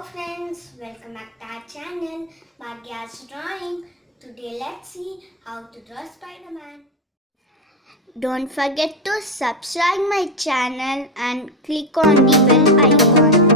Hello friends, welcome back to our channel Bhagya's Drawing. Today let's see how to draw Spider-Man. Don't forget to subscribe my channel and click on the bell icon.